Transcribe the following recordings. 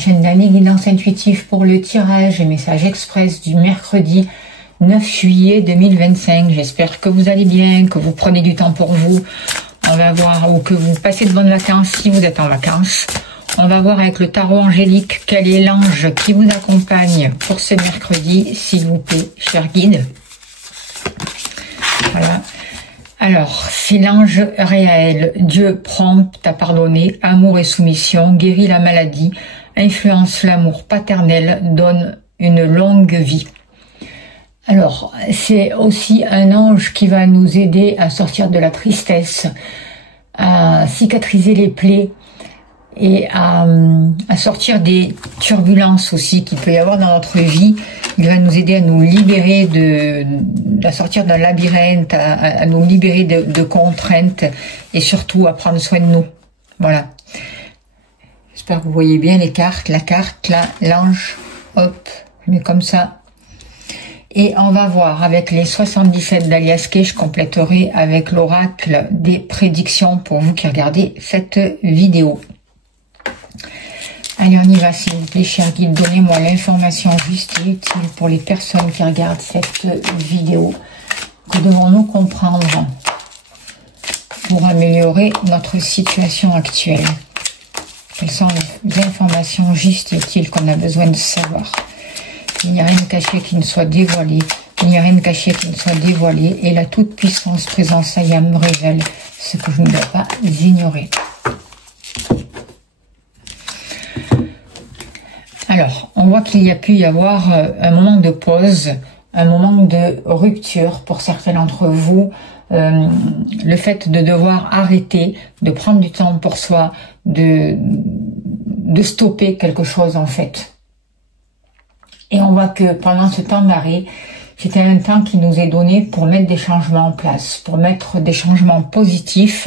chaîne d'Annie Guidance Intuitive pour le tirage et message express du mercredi 9 juillet 2025. J'espère que vous allez bien, que vous prenez du temps pour vous. On va voir, ou que vous passez de bonnes vacances si vous êtes en vacances. On va voir avec le tarot angélique quel est l'ange qui vous accompagne pour ce mercredi, s'il vous plaît, cher guide. Voilà. Alors, c'est l'ange réel. Dieu prompte à pardonner, amour et soumission, guérit la maladie, influence l'amour paternel, donne une longue vie. Alors, c'est aussi un ange qui va nous aider à sortir de la tristesse, à cicatriser les plaies et à sortir des turbulences aussi qu'il peut y avoir dans notre vie. Il va nous aider à nous libérer à sortir d'un labyrinthe, à nous libérer de contraintes et surtout à prendre soin de nous. Voilà. J'espère que vous voyez bien les cartes. La carte, là, l'ange, hop, je mets comme ça. Et on va voir avec les 77 d'Alias Kay, je compléterai avec l'oracle des prédictions pour vous qui regardez cette vidéo. Allez, on y va, s'il vous plaît, cher guide. Donnez-moi l'information juste et utile pour les personnes qui regardent cette vidéo. Que devons-nous comprendre pour améliorer notre situation actuelle? Quelles sont les informations justes et utiles qu'on a besoin de savoir? Il n'y a rien de caché qui ne soit dévoilé. Il n'y a rien de caché qui ne soit dévoilé. Et la toute-puissance présence Ayam me révèle ce que je ne dois pas ignorer. Alors, on voit qu'il y a pu y avoir un moment de pause, un moment de rupture pour certains d'entre vous. Le fait de devoir arrêter, de prendre du temps pour soi, de stopper quelque chose en fait. Et on voit que pendant ce temps d'arrêt, c'était un temps qui nous est donné pour mettre des changements en place, pour mettre des changements positifs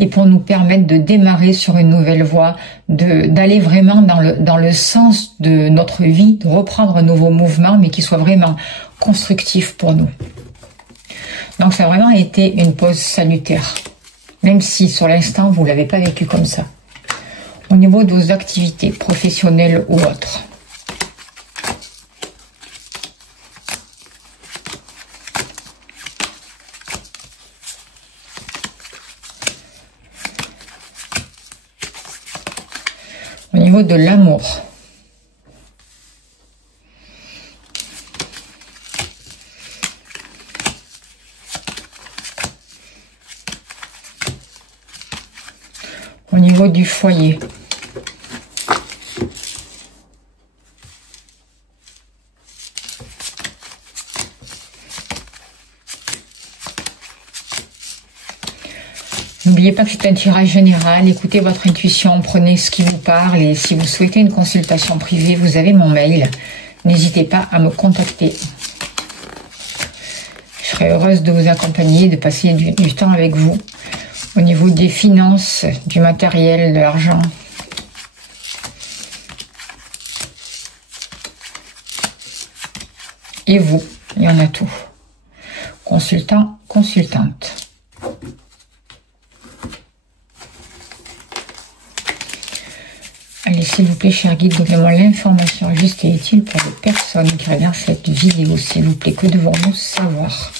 et pour nous permettre de démarrer sur une nouvelle voie, d'aller vraiment dans le sens de notre vie, de reprendre un nouveau mouvement, mais qui soit vraiment constructif pour nous. Donc ça a vraiment été une pause salutaire, même si sur l'instant vous ne l'avez pas vécu comme ça. Au niveau de vos activités professionnelles ou autres. Au niveau de l'amour. Au niveau du foyer. N'oubliez pas que c'est un tirage général, écoutez votre intuition, prenez ce qui vous parle et si vous souhaitez une consultation privée, vous avez mon mail. N'hésitez pas à me contacter. Je serai heureuse de vous accompagner, de passer du temps avec vous. Au niveau des finances, du matériel, de l'argent. Et vous, il y en a tout. Consultant, consultante. Allez, s'il vous plaît, cher guide, donnez-moi l'information juste et utile pour les personnes qui regardent cette vidéo, s'il vous plaît. Que devons-nous savoir?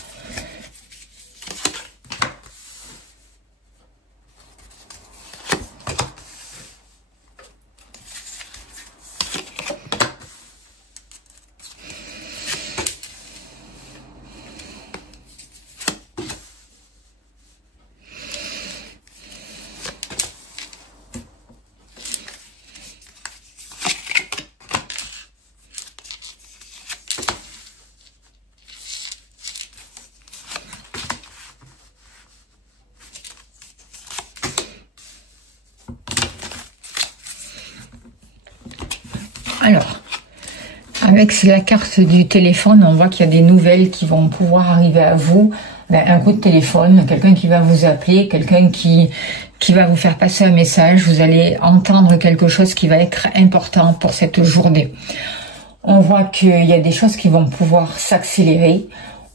Alors, avec la carte du téléphone, on voit qu'il y a des nouvelles qui vont pouvoir arriver à vous. Un coup de téléphone, quelqu'un qui va vous appeler, quelqu'un qui va vous faire passer un message. Vous allez entendre quelque chose qui va être important pour cette journée. On voit qu'il y a des choses qui vont pouvoir s'accélérer.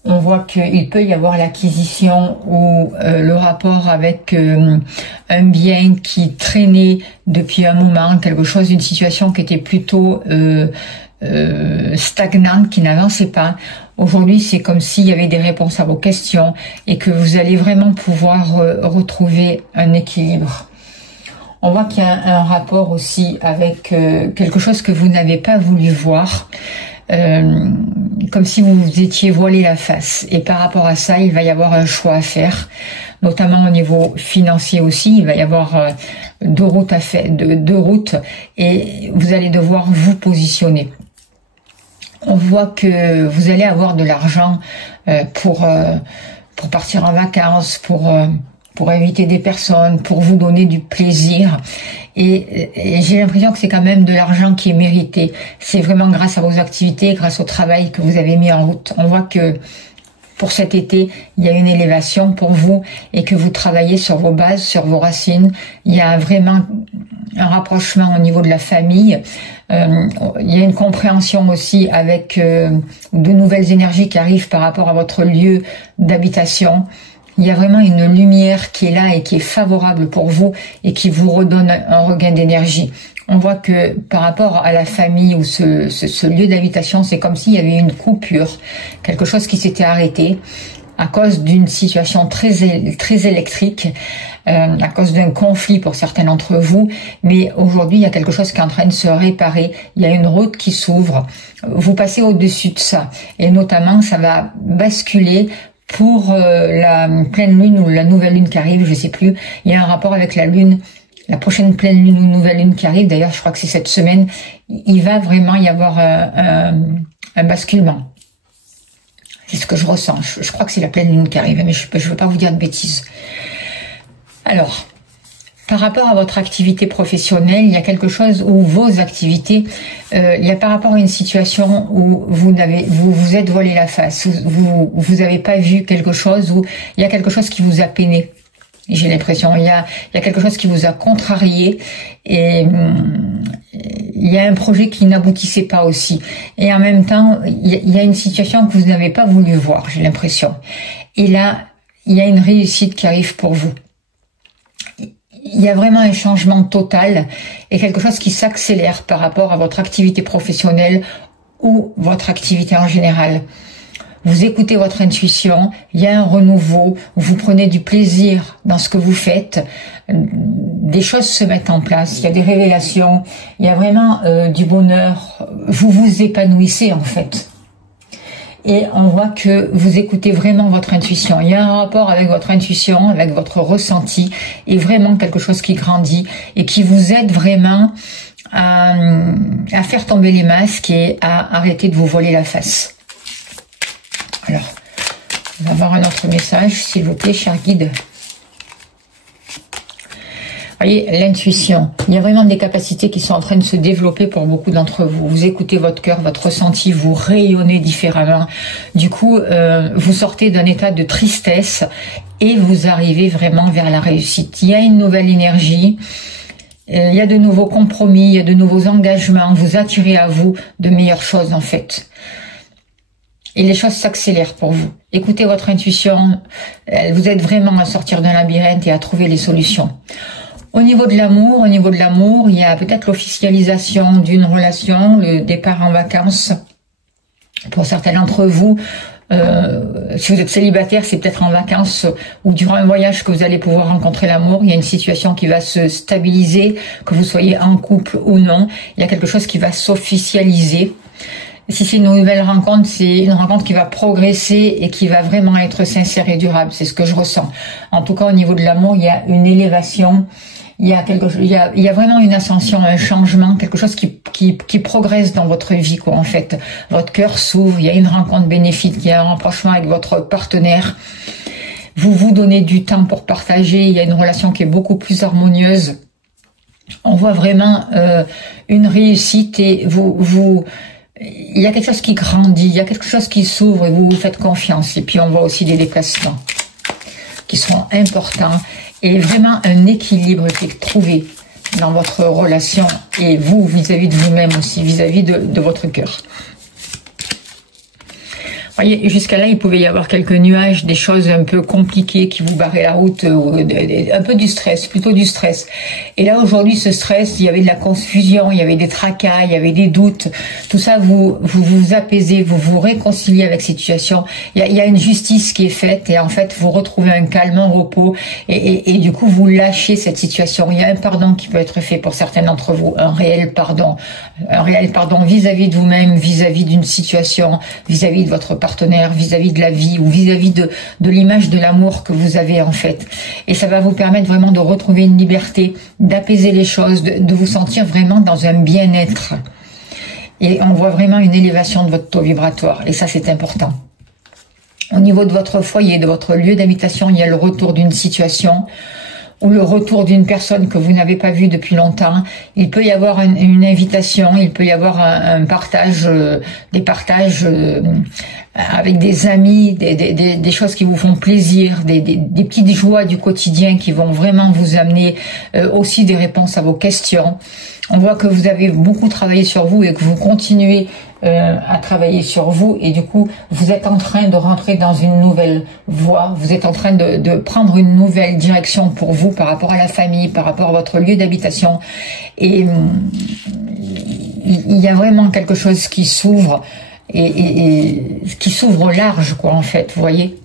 On voit qu'il peut y avoir l'acquisition ou le rapport avec un bien qui traînait depuis un moment, quelque chose, une situation qui était plutôt stagnante, qui n'avançait pas. Aujourd'hui, c'est comme s'il y avait des réponses à vos questions et que vous allez vraiment pouvoir retrouver un équilibre. On voit qu'il y a un rapport aussi avec quelque chose que vous n'avez pas voulu voir, comme si vous vous étiez voilé la face. Et par rapport à ça, il va y avoir un choix à faire, notamment au niveau financier aussi. Il va y avoir deux routes à faire, deux routes, et vous allez devoir vous positionner. On voit que vous allez avoir de l'argent pour partir en vacances, pour inviter des personnes, pour vous donner du plaisir. Et j'ai l'impression que c'est quand même de l'argent qui est mérité. C'est vraiment grâce à vos activités, grâce au travail que vous avez mis en route. On voit que pour cet été, il y a une élévation pour vous et que vous travaillez sur vos bases, sur vos racines. Il y a vraiment un rapprochement au niveau de la famille. Il y a une compréhension aussi avec de nouvelles énergies qui arrivent par rapport à votre lieu d'habitation. Il y a vraiment une lumière qui est là et qui est favorable pour vous et qui vous redonne un regain d'énergie. On voit que par rapport à la famille ou ce lieu d'habitation, c'est comme s'il y avait une coupure, quelque chose qui s'était arrêté à cause d'une situation très électrique, à cause d'un conflit pour certains d'entre vous. Mais aujourd'hui, il y a quelque chose qui est en train de se réparer. Il y a une route qui s'ouvre. Vous passez au-dessus de ça. Et notamment, ça va basculer pour la pleine lune ou la nouvelle lune qui arrive, je sais plus. Il y a un rapport avec la lune, la prochaine pleine lune ou nouvelle lune qui arrive. D'ailleurs, je crois que c'est cette semaine. Il va vraiment y avoir un basculement. C'est ce que je ressens. Je crois que c'est la pleine lune qui arrive, mais je ne veux pas vous dire de bêtises. Alors, par rapport à votre activité professionnelle, il y a quelque chose où vos activités, il y a par rapport à une situation où vous vous êtes voilé la face, vous n'avez pas vu quelque chose, où il y a quelque chose qui vous a peiné. J'ai l'impression, il y a quelque chose qui vous a contrarié et il y a un projet qui n'aboutissait pas aussi. Et en même temps, il y a une situation que vous n'avez pas voulu voir, j'ai l'impression. Et là, il y a une réussite qui arrive pour vous. Il y a vraiment un changement total et quelque chose qui s'accélère par rapport à votre activité professionnelle ou votre activité en général. Vous écoutez votre intuition, il y a un renouveau, vous prenez du plaisir dans ce que vous faites, des choses se mettent en place, il y a des révélations, il y a vraiment du bonheur, vous vous épanouissez en fait. Et on voit que vous écoutez vraiment votre intuition. Il y a un rapport avec votre intuition, avec votre ressenti, et vraiment quelque chose qui grandit et qui vous aide vraiment à faire tomber les masques et à arrêter de vous voler la face. Alors, on va voir un autre message, s'il vous plaît, cher guide. Voyez, l'intuition. Il y a vraiment des capacités qui sont en train de se développer pour beaucoup d'entre vous. Vous écoutez votre cœur, votre ressenti, vous rayonnez différemment. Du coup, vous sortez d'un état de tristesse et vous arrivez vraiment vers la réussite. Il y a une nouvelle énergie, il y a de nouveaux compromis, il y a de nouveaux engagements. Vous attirez à vous de meilleures choses en fait. Et les choses s'accélèrent pour vous. Écoutez votre intuition, elle vous aide vraiment à sortir d'un labyrinthe et à trouver les solutions. Au niveau de l'amour, il y a peut-être l'officialisation d'une relation, le départ en vacances. Pour certains d'entre vous, si vous êtes célibataire, c'est peut-être en vacances ou durant un voyage que vous allez pouvoir rencontrer l'amour. Il y a une situation qui va se stabiliser, que vous soyez en couple ou non. Il y a quelque chose qui va s'officialiser. Si c'est une nouvelle rencontre, c'est une rencontre qui va progresser et qui va vraiment être sincère et durable. C'est ce que je ressens. En tout cas, au niveau de l'amour, il y a une élévation. Il y a vraiment une ascension, un changement, quelque chose qui progresse dans votre vie, quoi, en fait. Votre cœur s'ouvre, il y a une rencontre bénéfique, il y a un rapprochement avec votre partenaire. Vous vous donnez du temps pour partager, il y a une relation qui est beaucoup plus harmonieuse. On voit vraiment une réussite et il y a quelque chose qui grandit, il y a quelque chose qui s'ouvre et vous vous faites confiance. Et puis on voit aussi des déplacements qui seront importants. Et vraiment un équilibre qui est trouvé dans votre relation et vous vis-à-vis de vous-même aussi, vis-à-vis de votre cœur. Voyez, jusqu'à là, il pouvait y avoir quelques nuages, des choses un peu compliquées qui vous barraient la route, un peu du stress, plutôt du stress. Et là, aujourd'hui, ce stress, il y avait de la confusion, il y avait des tracas, il y avait des doutes. Tout ça, vous apaisez, vous vous réconciliez avec cette situation. Il y a une justice qui est faite et en fait, vous retrouvez un calme, un repos et du coup, vous lâchez cette situation. Il y a un pardon qui peut être fait pour certains d'entre vous, un réel pardon vis-à-vis de vous-même, vis-à-vis d'une situation, vis-à-vis de votre partenaire, vis-à-vis de la vie ou vis-à-vis de l'image de l'amour que vous avez en fait. Et ça va vous permettre vraiment de retrouver une liberté, d'apaiser les choses, de vous sentir vraiment dans un bien-être. Et on voit vraiment une élévation de votre taux vibratoire. Et ça, c'est important. Au niveau de votre foyer, de votre lieu d'habitation, il y a le retour d'une situation ou le retour d'une personne que vous n'avez pas vue depuis longtemps. Il peut y avoir une invitation, il peut y avoir un partage, des partages avec des amis, des choses qui vous font plaisir, des petites joies du quotidien qui vont vraiment vous amener aussi des réponses à vos questions. On voit que vous avez beaucoup travaillé sur vous et que vous continuez à travailler sur vous et du coup vous êtes en train de rentrer dans une nouvelle voie, vous êtes en train de prendre une nouvelle direction pour vous par rapport à la famille, par rapport à votre lieu d'habitation et il y a vraiment quelque chose qui s'ouvre et qui s'ouvre large quoi en fait, vous voyez.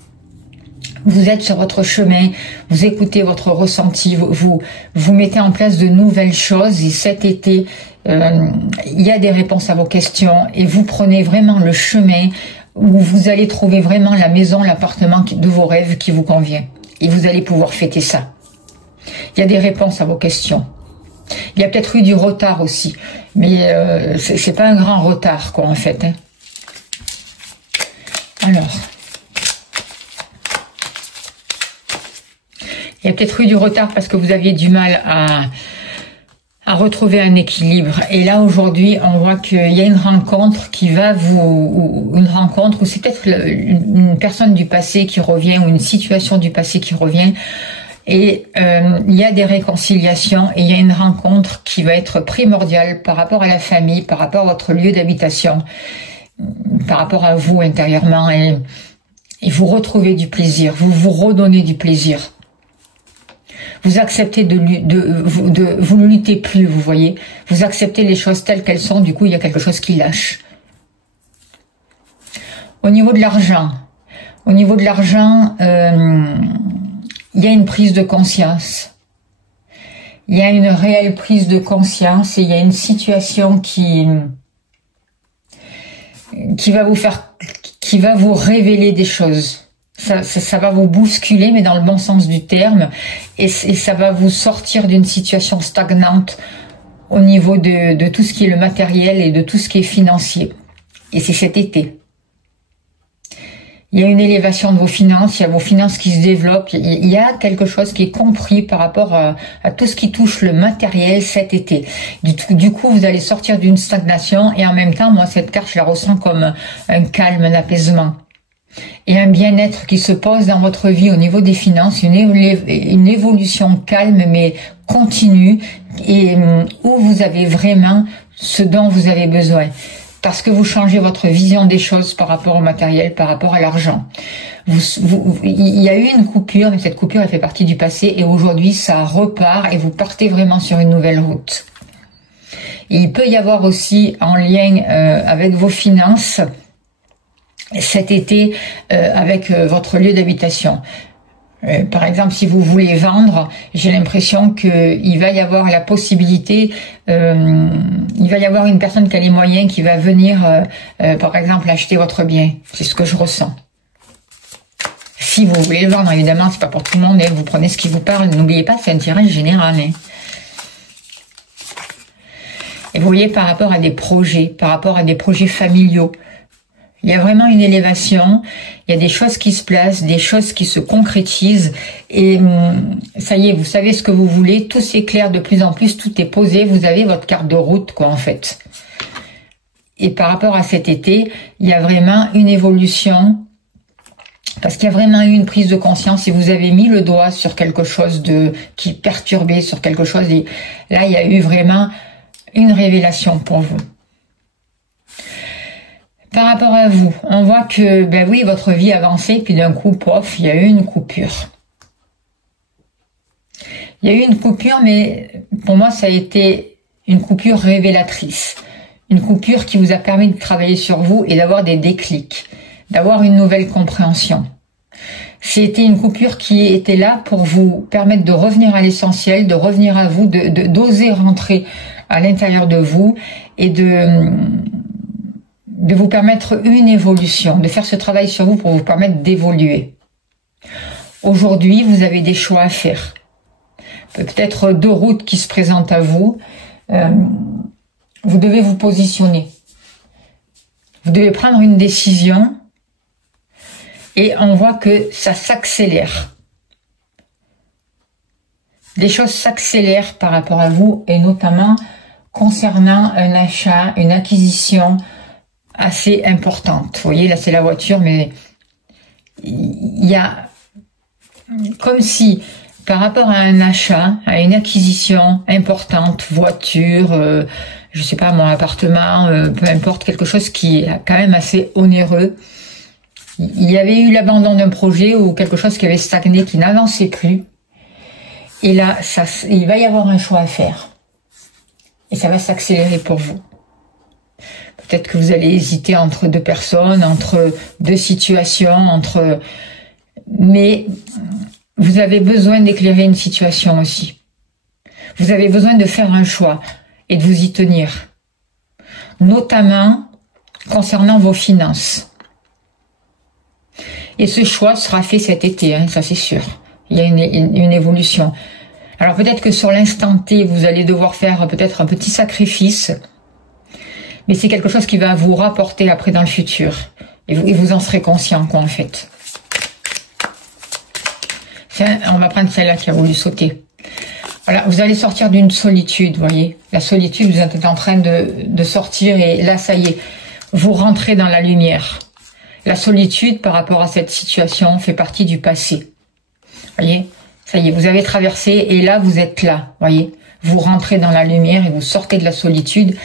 Vous êtes sur votre chemin, vous écoutez votre ressenti, vous mettez en place de nouvelles choses et cet été, il y a des réponses à vos questions et vous prenez vraiment le chemin où vous allez trouver vraiment la maison, l'appartement de vos rêves qui vous convient. Et vous allez pouvoir fêter ça. Il y a des réponses à vos questions. Il y a peut-être eu du retard aussi, mais c'est pas un grand retard quoi en fait. Hein. Alors... il y a peut-être eu du retard parce que vous aviez du mal à retrouver un équilibre. Et là, aujourd'hui, on voit qu'il y a une rencontre qui va une rencontre où c'est peut-être une personne du passé qui revient ou une situation du passé qui revient. Et il y a des réconciliations et il y a une rencontre qui va être primordiale par rapport à la famille, par rapport à votre lieu d'habitation, par rapport à vous intérieurement. Et vous retrouvez du plaisir, vous vous redonnez du plaisir. Vous acceptez vous ne luttez plus, vous voyez. Vous acceptez les choses telles qu'elles sont, du coup, il y a quelque chose qui lâche. Au niveau de l'argent, il y a une prise de conscience. Il y a une réelle prise de conscience et il y a une situation qui va vous révéler des choses. Ça va vous bousculer, mais dans le bon sens du terme, et ça va vous sortir d'une situation stagnante au niveau de tout ce qui est le matériel et de tout ce qui est financier. Et c'est cet été. Il y a une élévation de vos finances, il y a vos finances qui se développent, il y a quelque chose qui est compris par rapport à tout ce qui touche le matériel cet été. Du coup, vous allez sortir d'une stagnation, et en même temps, moi, cette carte, je la ressens comme un calme, un apaisement. Et un bien-être qui se pose dans votre vie au niveau des finances, une évolution calme mais continue et où vous avez vraiment ce dont vous avez besoin. Parce que vous changez votre vision des choses par rapport au matériel, par rapport à l'argent. Il y a eu une coupure, mais cette coupure elle fait partie du passé et aujourd'hui ça repart et vous partez vraiment sur une nouvelle route. Et il peut y avoir aussi en lien avec vos finances cet été avec votre lieu d'habitation. Par exemple, si vous voulez vendre, j'ai l'impression qu'il va y avoir la possibilité, il va y avoir une personne qui a les moyens qui va venir, par exemple, acheter votre bien. C'est ce que je ressens. Si vous voulez le vendre, évidemment, c'est pas pour tout le monde, vous prenez ce qui vous parle. N'oubliez pas, c'est un tirage général. Et vous voyez, par rapport à des projets familiaux, il y a vraiment une élévation, il y a des choses qui se placent, des choses qui se concrétisent et ça y est, vous savez ce que vous voulez, tout s'éclaire de plus en plus, tout est posé, vous avez votre carte de route quoi en fait. Et par rapport à cet été, il y a vraiment une évolution parce qu'il y a vraiment eu une prise de conscience et vous avez mis le doigt sur quelque chose qui perturbait, sur quelque chose et là il y a eu vraiment une révélation pour vous. Par rapport à vous, on voit que, ben oui, votre vie avançait, puis d'un coup, pof, il y a eu une coupure. Il y a eu une coupure, mais pour moi, ça a été une coupure révélatrice. Une coupure qui vous a permis de travailler sur vous et d'avoir des déclics, d'avoir une nouvelle compréhension. C'était une coupure qui était là pour vous permettre de revenir à l'essentiel, de revenir à vous, d'oser rentrer à l'intérieur de vous et de vous permettre une évolution, de faire ce travail sur vous pour vous permettre d'évoluer. Aujourd'hui, vous avez des choix à faire. Peut-être 2 routes qui se présentent à vous. Vous devez vous positionner. Vous devez prendre une décision et on voit que ça s'accélère. Les choses s'accélèrent par rapport à vous et notamment concernant un achat, une acquisition assez importante. Vous voyez, là c'est la voiture, mais il y a comme si par rapport à un achat, à une acquisition importante, voiture, je sais pas, mon appartement, peu importe, quelque chose qui est quand même assez onéreux. Il y avait eu l'abandon d'un projet ou quelque chose qui avait stagné, qui n'avançait plus. Et là, il va y avoir un choix à faire. Et ça va s'accélérer pour vous. Peut-être que vous allez hésiter entre 2 personnes, entre 2 situations, mais vous avez besoin d'éclairer une situation aussi. Vous avez besoin de faire un choix et de vous y tenir. Notamment concernant vos finances. Et ce choix sera fait cet été, hein, ça c'est sûr. Il y a une évolution. Alors peut-être que sur l'instant T, vous allez devoir faire peut-être un petit sacrifice, mais c'est quelque chose qui va vous rapporter après dans le futur. Et vous en serez conscient, quoi, en fait. Tiens, on va prendre celle-là qui a voulu sauter. Voilà, vous allez sortir d'une solitude, vous voyez. La solitude, vous êtes en train de sortir et là, ça y est, vous rentrez dans la lumière. La solitude, par rapport à cette situation, fait partie du passé. Voyez, ça y est, vous avez traversé et là, vous êtes là, voyez. Vous rentrez dans la lumière et vous sortez de la solitude.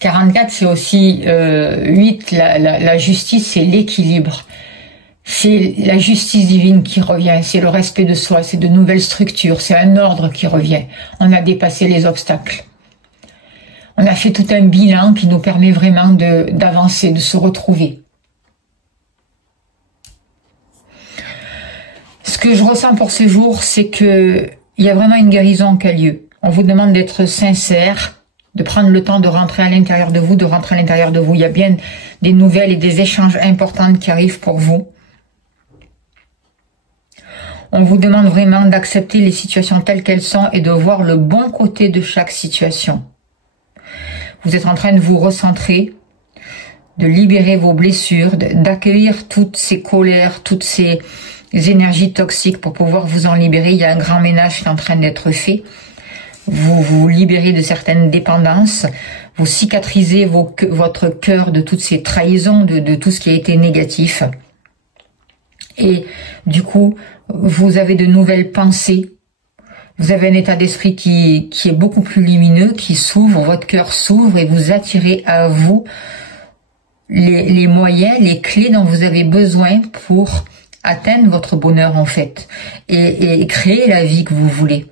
44, c'est aussi 8, la justice, c'est l'équilibre. C'est la justice divine qui revient, c'est le respect de soi, c'est de nouvelles structures, c'est un ordre qui revient. On a dépassé les obstacles. On a fait tout un bilan qui nous permet vraiment d'avancer, de se retrouver. Ce que je ressens pour ce jour, c'est que il y a vraiment une guérison qui a lieu. On vous demande d'être sincère, de prendre le temps de rentrer à l'intérieur de vous, Il y a bien des nouvelles et des échanges importants qui arrivent pour vous. On vous demande vraiment d'accepter les situations telles qu'elles sont et de voir le bon côté de chaque situation. Vous êtes en train de vous recentrer, de libérer vos blessures, d'accueillir toutes ces colères, toutes ces énergies toxiques pour pouvoir vous en libérer. Il y a un grand ménage qui est en train d'être fait. Vous vous libérez de certaines dépendances, vous cicatrisez votre cœur de toutes ces trahisons, de tout ce qui a été négatif. Et du coup, vous avez de nouvelles pensées. Vous avez un état d'esprit qui est beaucoup plus lumineux, qui s'ouvre, votre cœur s'ouvre et vous attirez à vous les moyens, les clés dont vous avez besoin pour atteindre votre bonheur en fait et créer la vie que vous voulez.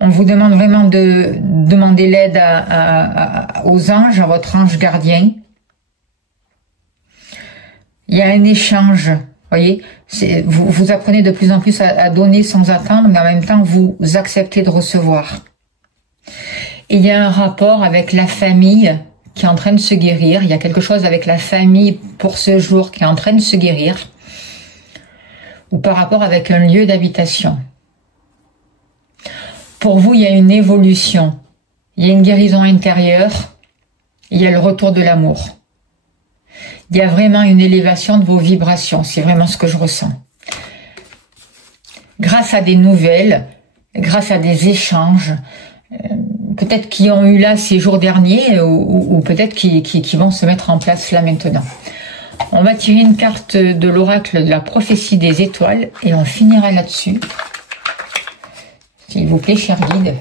On vous demande vraiment de demander l'aide aux anges, à votre ange gardien. Il y a un échange, voyez, vous apprenez de plus en plus à donner sans attendre, mais en même temps vous acceptez de recevoir. Et il y a un rapport avec la famille qui est en train de se guérir. Il y a quelque chose avec la famille pour ce jour qui est en train de se guérir, ou par rapport avec un lieu d'habitation. Pour vous, il y a une évolution, il y a une guérison intérieure, il y a le retour de l'amour. Il y a vraiment une élévation de vos vibrations, c'est vraiment ce que je ressens. Grâce à des nouvelles, grâce à des échanges, peut-être qui ont eu là ces jours derniers ou peut-être qui vont se mettre en place là maintenant. On va tirer une carte de l'oracle de la prophétie des étoiles et on finira là-dessus. S'il vous plaît, cher guide.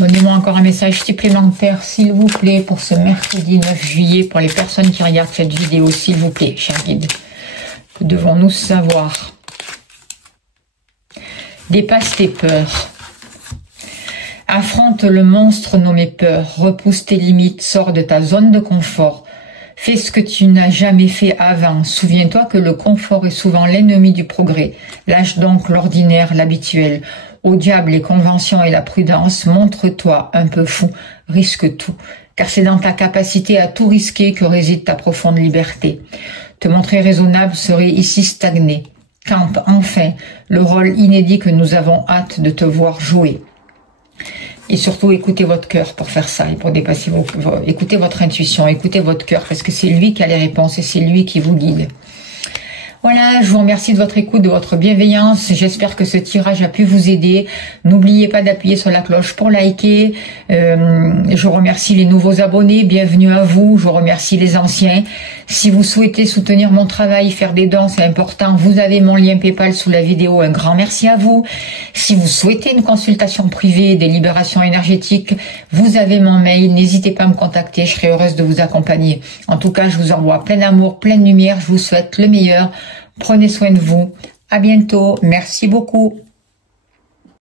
Donnez-moi encore un message supplémentaire, s'il vous plaît, pour ce mercredi 9 juillet, pour les personnes qui regardent cette vidéo, s'il vous plaît, cher guide. Que devons-nous savoir? Dépasse tes peurs. Affronte le monstre nommé peur. Repousse tes limites, sors de ta zone de confort. Fais ce que tu n'as jamais fait avant. Souviens-toi que le confort est souvent l'ennemi du progrès. Lâche donc l'ordinaire, l'habituel. Au diable les conventions et la prudence, montre-toi un peu fou, risque tout. Car c'est dans ta capacité à tout risquer que réside ta profonde liberté. Te montrer raisonnable serait ici stagner. Campe enfin le rôle inédit que nous avons hâte de te voir jouer. Et surtout, écoutez votre cœur pour faire ça et pour dépasser écoutez votre intuition, écoutez votre cœur parce que c'est lui qui a les réponses et c'est lui qui vous guide. Voilà, je vous remercie de votre écoute, de votre bienveillance. J'espère que ce tirage a pu vous aider. N'oubliez pas d'appuyer sur la cloche pour liker. Je remercie les nouveaux abonnés. Bienvenue à vous. Je remercie les anciens. Si vous souhaitez soutenir mon travail, faire des dons, c'est important. Vous avez mon lien PayPal sous la vidéo. Un grand merci à vous. Si vous souhaitez une consultation privée, des libérations énergétiques, vous avez mon mail. N'hésitez pas à me contacter. Je serai heureuse de vous accompagner. En tout cas, je vous envoie plein d'amour, plein de lumière. Je vous souhaite le meilleur. Prenez soin de vous. À bientôt. Merci beaucoup.